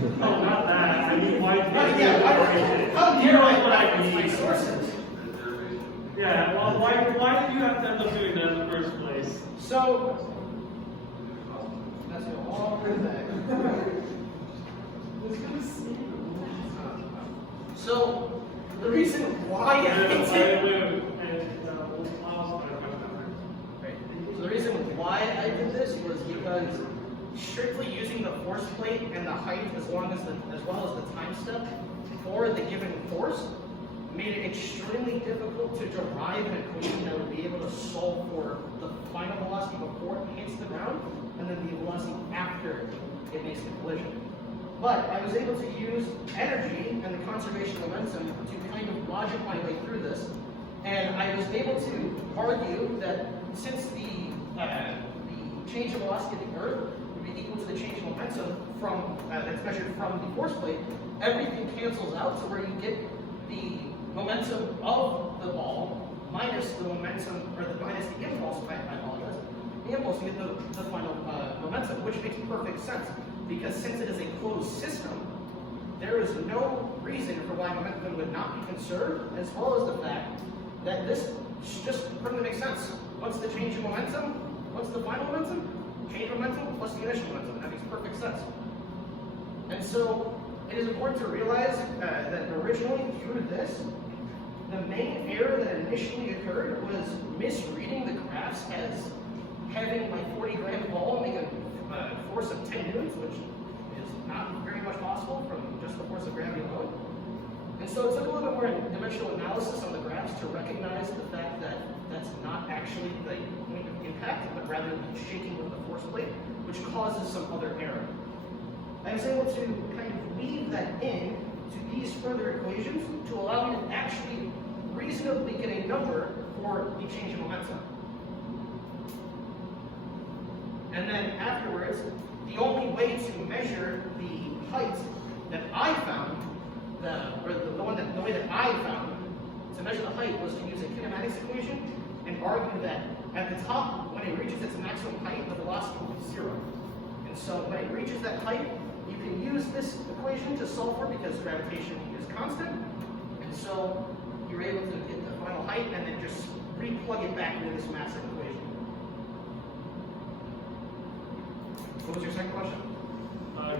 No, not that. I mean, why? How You dare know I what I reference my mean? sources? Yeah, well, why do you have to end up doing that in the first place? So, that's a long thing. So, the reason why I did So the reason why I did this was because strictly using the force plate and the height as well as the time step for the given force made it extremely difficult to derive an equation that would be able to solve for the final velocity before it hits the ground and then the velocity after it makes the collision. But I was able to use energy and the conservation of momentum to kind of logic my way through this. And I was able to argue that since the change in velocity of the Earth would be equal to the change in momentum from that's measured from the force plate, everything cancels out to where you get the momentum of the ball minus the momentum, or minus the impulse, I apologize, the impulse to get the final momentum, which makes perfect sense. Because since it is a closed system, there is no reason for why momentum would not be conserved, as well as the fact that this just perfectly makes sense. What's the change in momentum? What's the final momentum? Change in momentum plus the initial momentum. That makes perfect sense. And so it is important to realize that originally through this, the main error that initially occurred was misreading the graphs as having my 40-gram ball make a force of 10 newtons, which is not very much possible from just the force of gravity alone. And so it took a little bit more dimensional analysis on the graphs to recognize the fact that that's not actually the point of impact, but rather the shaking of the force plate, which causes some other error. I was able to kind of weave that in to these further equations to allow me to actually reasonably get a number for the change in momentum. And then afterwards, the only way to measure the height that I found, the way that I found to measure the height was to use a kinematics equation and argue that at the top, when it reaches its maximum height, the velocity will be 0. And so when it reaches that height, you can use this equation to solve for it because gravitation is constant. And so you're able to get the final height and then just re-plug it back into this massive equation. What was your second question?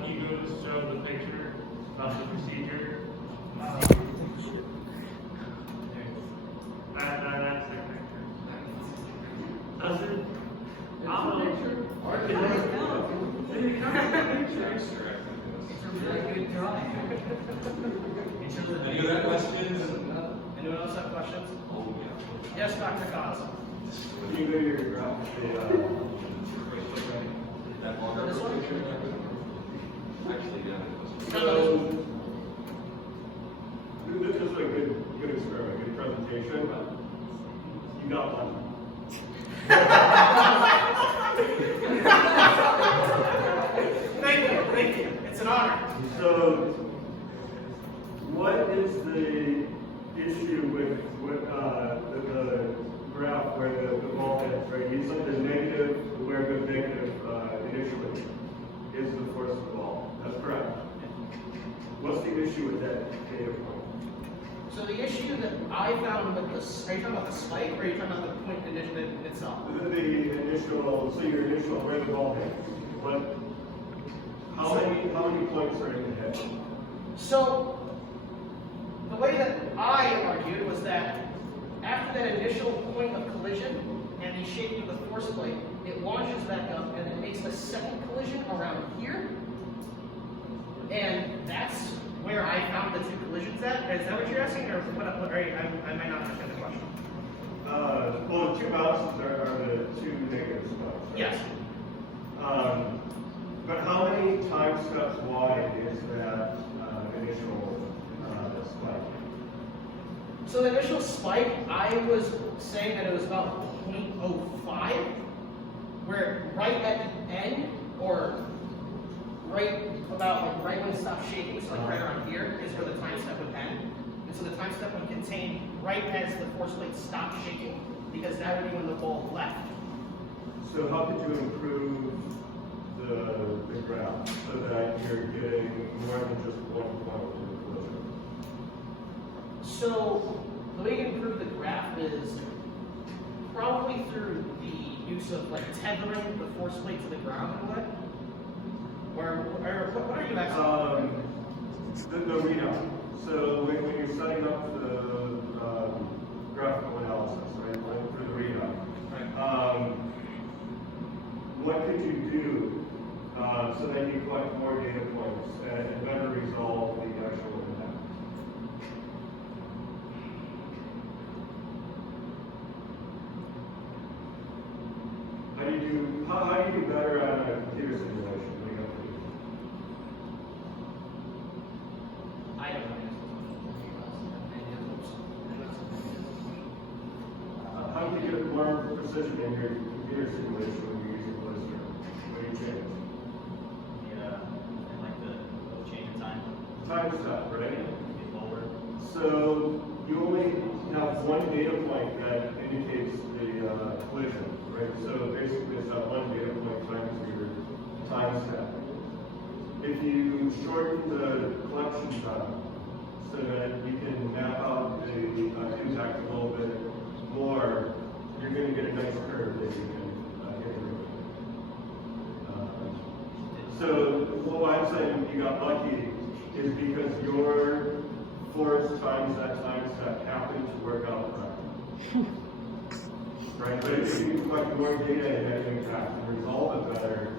He goes to show the picture about the procedure. That's the picture. Does it? I don't know. Any other questions? Anyone else have questions? Yes, Dr. Cos. Can you go to your graph? That longer This one? picture? Actually, yeah. So, this was a good experiment, good presentation. You got one. Thank you. It's an honor. So, what is the issue with the graph where the ball hits, right? You said the negative, where the negative initially is the force of the ball. That's correct. What's the issue with that data point? So the issue that I found with this, are you talking about the spike or are you talking about the point condition itself? The initial, so your initial where the ball hits. How many points are in the head? So the way that I argued was that after that initial point of collision and the shaking of the force plate, it launches back up and it makes a second collision around here. And that's where I found the two collisions at. Is that what you're asking, or what? I might not understand the question. Well, the two bounces are the two negative spots. Right? Yes. But how many time steps wide is that initial spike? So the initial spike, I was saying that it was about 0.05, where right at the end, or right when it stopped shaking, so like right around here, is where the time step would end. And so the time step would contain right as the force plate stopped shaking, because that would be when the ball left. So how could you improve the graph so that you're getting more than just one point of collision? So the way you can improve the graph is probably through the use of like tethering the force plate to the ground and what? Or what are you actually? The readout. So when you're setting up the graphical analysis, right, like for the readout, what could you do so that you collect more data points and better resolve the actual impact? How do you do better at a computer simulation? What do you have to do? I don't know. How do you get more precision in your computer simulation when you're using Blister? What do you change? And like the change in time, Time stuff, right? get lower. So you only have one data point that indicates the collision, right? So basically it's that one data point times your time step. If you shorten the collection time so that you can map out the impact a little bit more, you're going to get a nice curve that you can get rid of. So what I'm saying you got lucky is because your force times that time step happened to work out correctly. Right? But if you collect more data and that impact and resolve it better,